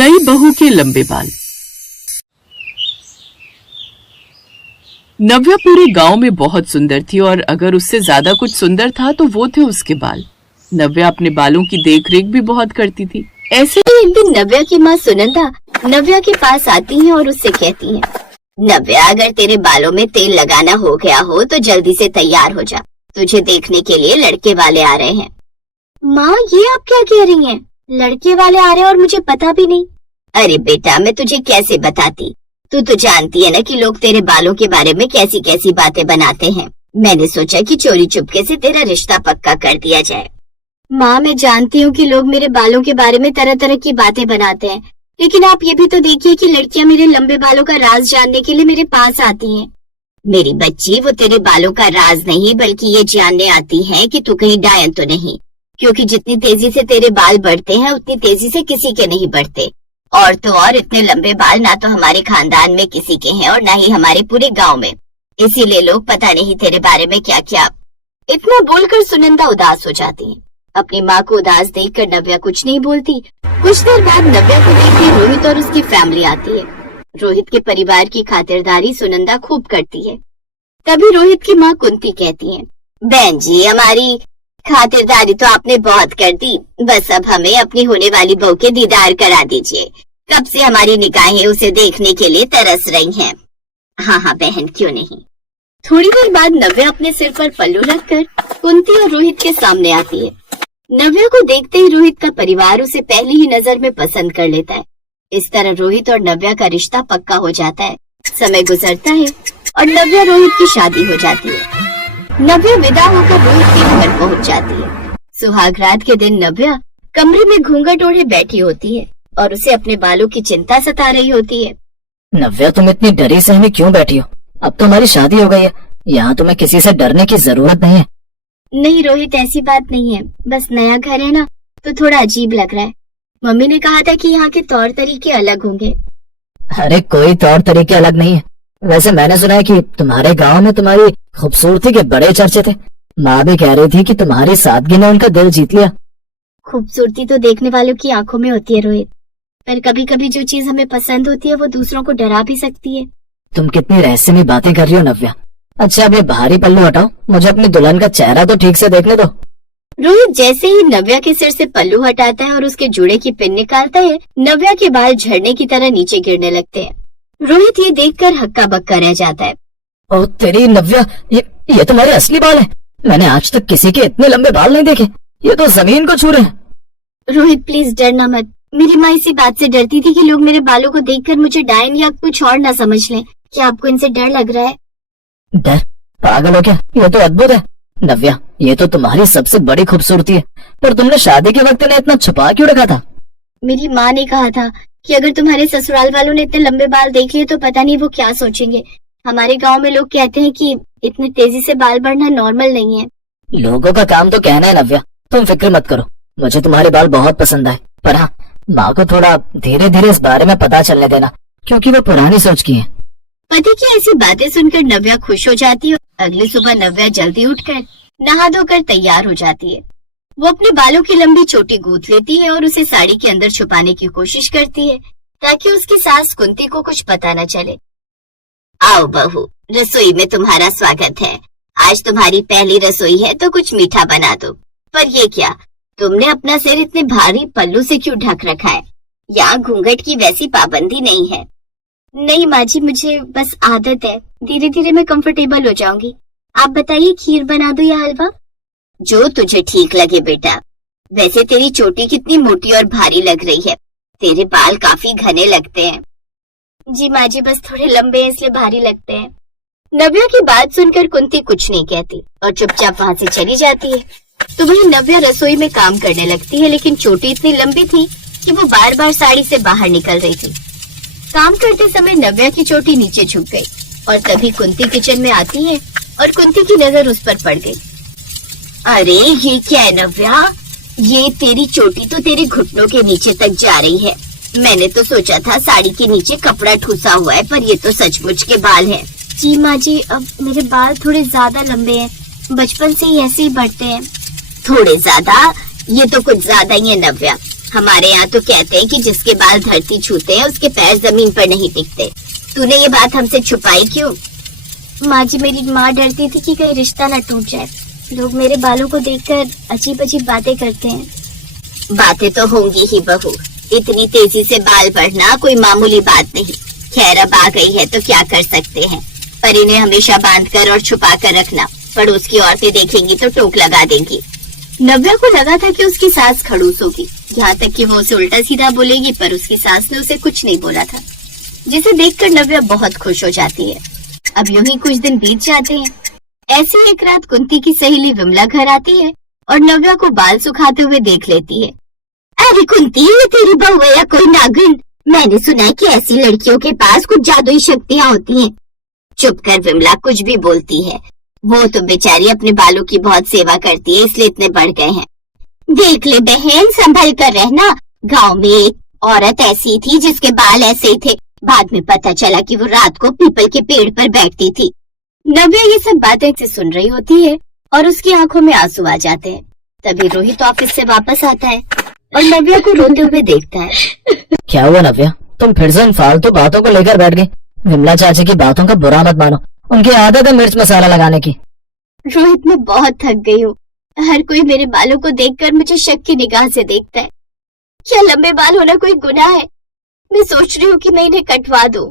नई बहू के लंबे बाल। नव्या पूरे गांव में बहुत सुंदर थी और अगर उससे ज्यादा कुछ सुंदर था तो वो थे उसके बाल। नव्या अपने बालों की देखरेख भी बहुत करती थी। ऐसे ही एक दिन नव्या की माँ सुनंदा नव्या के पास आती है और उससे कहती है, नव्या अगर तेरे बालों में तेल लगाना हो गया हो तो जल्दी से तैयार हो जा, तुझे देखने के लिए लड़के वाले आ रहे हैं। माँ ये आप क्या कह रही हैं? लड़के वाले आ रहे हैं और मुझे पता भी नहीं। अरे बेटा मैं तुझे कैसे बताती, तू तो जानती है ना कि लोग तेरे बालों के बारे में कैसी कैसी बातें बनाते हैं। मैंने सोचा कि चोरी चुपके से तेरा रिश्ता पक्का कर दिया जाए। माँ मैं जानती हूँ कि लोग मेरे बालों के बारे में तरह तरह की बातें बनाते हैं, लेकिन आप ये भी तो देखिए कि लड़कियाँ मेरे लंबे बालों का राज जानने के लिए मेरे पास आती हैं। मेरी बच्ची वो तेरे बालों का राज नहीं बल्कि ये जानने आती है कि तू कहीं डायन तो नहीं, क्योंकि जितनी तेजी से तेरे बाल बढ़ते हैं उतनी तेजी से किसी के नहीं बढ़ते। और तो और इतने लंबे बाल ना तो हमारे खानदान में किसी के हैं और ना ही हमारे पूरे गांव में, इसीलिए लोग पता नहीं तेरे बारे में क्या क्या। इतना बोलकर सुनंदा उदास हो जाती है। अपनी माँ को उदास देखकर नव्या कुछ नहीं बोलती। कुछ देर बाद नव्या को देखकर रोहित और उसकी फैमिली आती है। रोहित के परिवार की खातिरदारी सुनंदा खूब करती है। तभी रोहित की माँ कुंती कहती है, बहन जी हमारी खातिरदारी तो आपने बहुत कर दी, बस अब हमें अपनी होने वाली बहू के दीदार करा दीजिए। कब से हमारी निगाहें उसे देखने के लिए तरस रही हैं। हाँ बहन क्यों नहीं। थोड़ी देर बाद नव्या अपने सिर पर पल्लू रखकर कुंती और रोहित के सामने आती है। नव्या को देखते ही रोहित का परिवार उसे पहली ही नजर में पसंद कर लेता है। इस तरह रोहित और नव्या का रिश्ता पक्का हो जाता है। समय गुजरता है और नव्या रोहित की शादी हो जाती है। नव्या विदा होकर रोहित के घर पहुंच जाती है। सुहागरात के दिन नव्या कमरे में घूंघट ओढ़े बैठी होती है और उसे अपने बालों की चिंता सता रही होती है। नव्या तुम इतनी डरी सहमी क्यों बैठी हो? अब तो हमारी शादी हो गई है, यहाँ तुम्हें किसी से डरने की जरूरत नहीं है। नहीं रोहित ऐसी बात नहीं है, बस नया घर है ना तो थोड़ा अजीब लग रहा है। मम्मी ने कहा था कि यहाँ के तौर तरीके अलग होंगे। अरे कोई तौर तरीके अलग नहीं है। वैसे मैंने सुना है कि तुम्हारे गांव में तुम्हारी खूबसूरती के बड़े चर्चे थे। माँ भी कह रही थी कि तुम्हारी सादगी ने उनका दिल जीत लिया। खूबसूरती तो देखने वालों की आंखों में होती है रोहित, पर कभी कभी जो चीज हमें पसंद होती है वो दूसरों को डरा भी सकती है। तुम कितनी रहस्यमयी बातें कर रही हो नव्या। अच्छा अब ये भारी पल्लू हटाओ, मुझे अपनी दुल्हन का चेहरा तो ठीक से देखने दो। रोहित जैसे ही नव्या के सिर से पल्लू हटाता है और उसके जुड़े की पिन निकालता है, नव्या के बाल झड़ने की तरह नीचे गिरने लगते हैं। रोहित ये देखकर हक्का बक्का रह जाता है। ओ तेरी नव्या, ये तुम्हारे असली बाल है। मैंने आज तक किसी के इतने लंबे बाल नहीं देखे, ये तो जमीन को छू रहे हैं। रोहित प्लीज डरना मत। मेरी माँ इसी बात से डरती थी कि लोग मेरे बालों को देखकर मुझे डायन या कुछ और न समझ लें। क्या आपको इनसे डर लग रहा है? डर? पागल हो क्या? ये तो अद्भुत है नव्या, ये तो तुम्हारी सबसे बड़ी खूबसूरती है। पर तुमने शादी के वक्त इन्हें इतना छुपा क्यों रखा था? मेरी माँ ने कहा था कि अगर तुम्हारे ससुराल वालों ने इतने लंबे बाल देख लिए तो पता नहीं वो क्या सोचेंगे। हमारे गांव में लोग कहते हैं कि इतनी तेजी से बाल बढ़ना नॉर्मल नहीं है। लोगों का काम तो कहना है नव्या, तुम फिक्र मत करो। मुझे तुम्हारे बाल बहुत पसंद आए, पर हाँ माँ को थोड़ा धीरे धीरे इस बारे में पता चलने देना, क्योंकि वो पुरानी सोच की है। पति की ऐसी बातें सुनकर नव्या खुश हो जाती है। अगली सुबह नव्या जल्दी उठकर नहा धोकर तैयार हो जाती है। वो अपने बालों की लंबी चोटी गूंथ लेती है और उसे साड़ी के अंदर छुपाने की कोशिश करती है ताकि उसकी सास कुंती को कुछ पता न चले। आओ बहू, रसोई में तुम्हारा स्वागत है। आज तुम्हारी पहली रसोई है तो कुछ मीठा बना दो। पर ये क्या, तुमने अपना सिर इतने भारी पल्लू से क्यों ढक रखा है? यहाँ घूंघट की वैसी पाबंदी नहीं है। नहीं माँ जी, मुझे बस आदत है, धीरे धीरे मैं कंफर्टेबल हो जाऊंगी। आप बताइए खीर बना दो या हलवा? जो तुझे ठीक लगे बेटा। वैसे तेरी चोटी कितनी मोटी और भारी लग रही है, तेरे बाल काफी घने लगते हैं। जी माँ जी, बस थोड़े लंबे हैं इसलिए भारी लगते हैं। नव्या की बात सुनकर कुंती कुछ नहीं कहती और चुपचाप वहाँ से चली जाती है। तो वही नव्या रसोई में काम करने लगती है, लेकिन चोटी इतनी लंबी थी कि वो बार बार साड़ी से बाहर निकल रही थी। काम करते समय नव्या की चोटी नीचे झुक गई और तभी कुंती किचन में आती है और कुंती की नजर उस पर पड़ गई। अरे ये क्या है नव्या, ये तेरी चोटी तो तेरे घुटनों के नीचे तक जा रही है। मैंने तो सोचा था साड़ी के नीचे कपड़ा ठूसा हुआ है, पर ये तो सचमुच के बाल हैं। जी माँ जी, अब मेरे बाल थोड़े ज्यादा लंबे हैं, बचपन से ही ऐसे ही बढ़ते हैं। थोड़े ज्यादा? ये तो कुछ ज्यादा ही है नव्या। हमारे यहाँ तो कहते हैं कि जिसके बाल धरती छूते हैं उसके पैर जमीन पर नहीं टिकते। तूने ये बात हमसे छुपाई क्यों? माँ जी, मेरी माँ डरती थी कि कहीं रिश्ता न टूट जाए। लोग मेरे बालों को देखकर अजीब अजीब बातें करते हैं। बातें तो होंगी ही बहू, इतनी तेजी से बाल बढ़ना कोई मामूली बात नहीं। खैर अब आ गई है तो क्या कर सकते हैं, पर इन्हें हमेशा बांध कर और छुपा कर रखना। पड़ोस की औरतें देखेंगी तो टोक लगा देंगी। नव्या को लगा था कि उसकी सास खड़ूस होगी, यहाँ तक कि वो उसे उल्टा सीधा बोलेगी, पर उसकी सास ने उसे कुछ नहीं बोला था, जिसे देखकर नव्या बहुत खुश हो जाती है। अब यूं ही कुछ दिन बीत जाते हैं। ऐसी एक रात कुंती की सहेली विमला घर आती है और नव्या को बाल सुखाते हुए देख लेती है। अरे कुंती, ये तेरी बहू है या कोई नागिन? मैंने सुना है कि ऐसी लड़कियों के पास कुछ जादुई शक्तियाँ होती हैं। चुप कर विमला, कुछ भी बोलती है। वो तो बेचारी अपने बालों की बहुत सेवा करती है, इसलिए इतने बढ़ गए हैं। देख ले बहन, संभल कर रहना। गांव में एक औरत ऐसी थी जिसके बाल ऐसे ही थे। बाद में पता चला कि वो रात को पीपल के पेड़ पर बैठती थी। नव्या ये सब बातें से सुन रही होती है और उसकी आंखों में आंसू आ जाते हैं। तभी रोहित ऑफिस से वापस आता है और नव्या को रोते हुए देखता है। क्या हुआ नव्या, तुम फिर से इन फालतू बातों को लेकर बैठ गई? विमला चाची की बातों का बुरा मत मानो, उनकी आदत है मिर्च मसाला लगाने की। रोहित, मैं बहुत थक गई हूँ। हर कोई मेरे बालों को देखकर मुझे शक की निगाह से देखता है। क्या लंबे बाल होना कोई गुनाह है? मैं सोच रही हूँ कि मैं इन्हें कटवा दूं।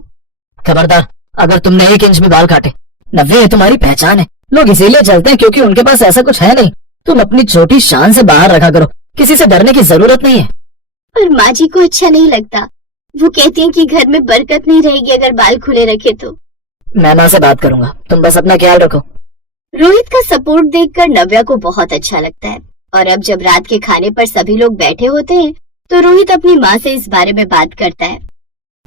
खबरदार, अगर तुमने 1 इंच भी बाल काटे। नव्या, ये तुम्हारी पहचान है, लोग इसीलिए चलते हैं क्योंकि उनके पास ऐसा कुछ है नहीं। तुम अपनी छोटी शान से बाहर रखा करो, किसी से डरने की जरूरत नहीं है। पर माँ जी को अच्छा नहीं लगता। वो कहती हैं कि घर में बरकत नहीं रहेगी अगर बाल खुले रखे तो। मैं माँ से बात करूंगा, तुम बस अपना ख्याल रखो। रोहित का सपोर्ट देखकर नव्या को बहुत अच्छा लगता है। और अब जब रात के खाने पर सभी लोग बैठे होते हैं तो रोहित अपनी माँ से इस बारे में बात करता है।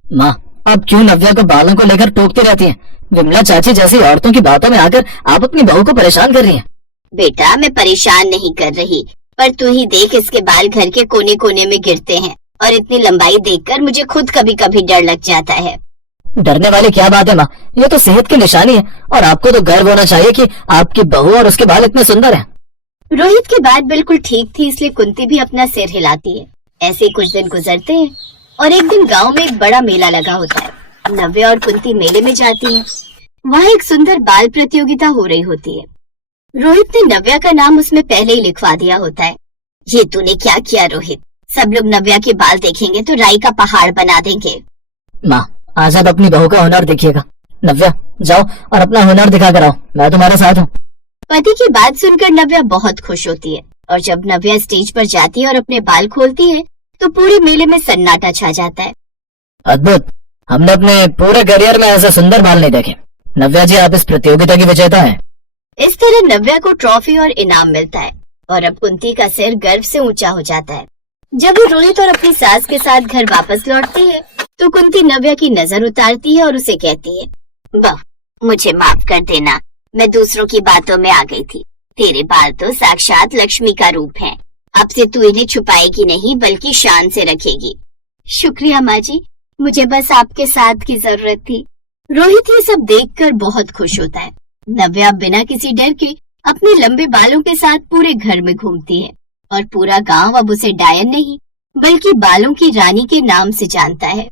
माँ, अब क्यों नव्या को बालों को लेकर टोकती रहती हैं? विमला चाची जैसी औरतों की बातों में आकर आप अपनी बहू को परेशान कर रही हैं। बेटा, मैं परेशान नहीं कर रही, पर तू ही देख, इसके बाल घर के कोने कोने में गिरते हैं और इतनी लंबाई देखकर मुझे खुद कभी कभी डर लग जाता है। डरने वाली क्या बात है माँ, ये तो सेहत की निशानी है और आपको तो गर्व होना चाहिए कि आपकी बहू और उसके बाल इतने सुंदर हैं। रोहित की बात बिल्कुल ठीक थी, इसलिए कुंती भी अपना सिर हिलाती है। ऐसे कुछ दिन गुजरते हैं और एक दिन गांव में एक बड़ा मेला लगा होता है। नव्या और कुंती मेले में जाती हैं। वहाँ एक सुंदर बाल प्रतियोगिता हो रही होती है। रोहित ने नव्या का नाम उसमें पहले ही लिखवा दिया होता है। ये तूने क्या किया रोहित? सब लोग नव्या के बाल देखेंगे तो राई का पहाड़ बना देंगे। माँ, आज आप अपनी बहू का हुनर देखिएगा। नव्या, जाओ और अपना हुनर दिखा कर आओ, मैं तुम्हारे साथ हूँ। पति की बात सुनकर नव्या बहुत खुश होती है और जब नव्या स्टेज पर जाती है और अपने बाल खोलती है तो पूरे मेले में सन्नाटा छा जाता है। अद्भुत, हमने अपने पूरे करियर में ऐसे सुंदर बाल नहीं देखे। नव्या जी, आप इस प्रतियोगिता की विजेता हैं। इस तरह नव्या को ट्रॉफी और इनाम मिलता है और अब कुंती का सिर गर्व से ऊंचा हो जाता है। जब वो रोहित और अपनी सास के साथ घर वापस लौटती है तो कुंती नव्या की नजर उतारती है और उसे कहती है, वाह, मुझे माफ कर देना, मैं दूसरों की बातों में आ गई थी। तेरे बाल तो साक्षात लक्ष्मी का रूप हैं। अब से तू इन्हें छुपाएगी नहीं बल्कि शान से रखेगी। शुक्रिया माँ जी, मुझे बस आपके साथ की जरूरत थी। रोहित ये सब देखकर बहुत खुश होता है। नव्या बिना किसी डर के अपने लंबे बालों के साथ पूरे घर में घूमती है और पूरा गांव अब उसे डायन नहीं बल्कि बालों की रानी के नाम से जानता है।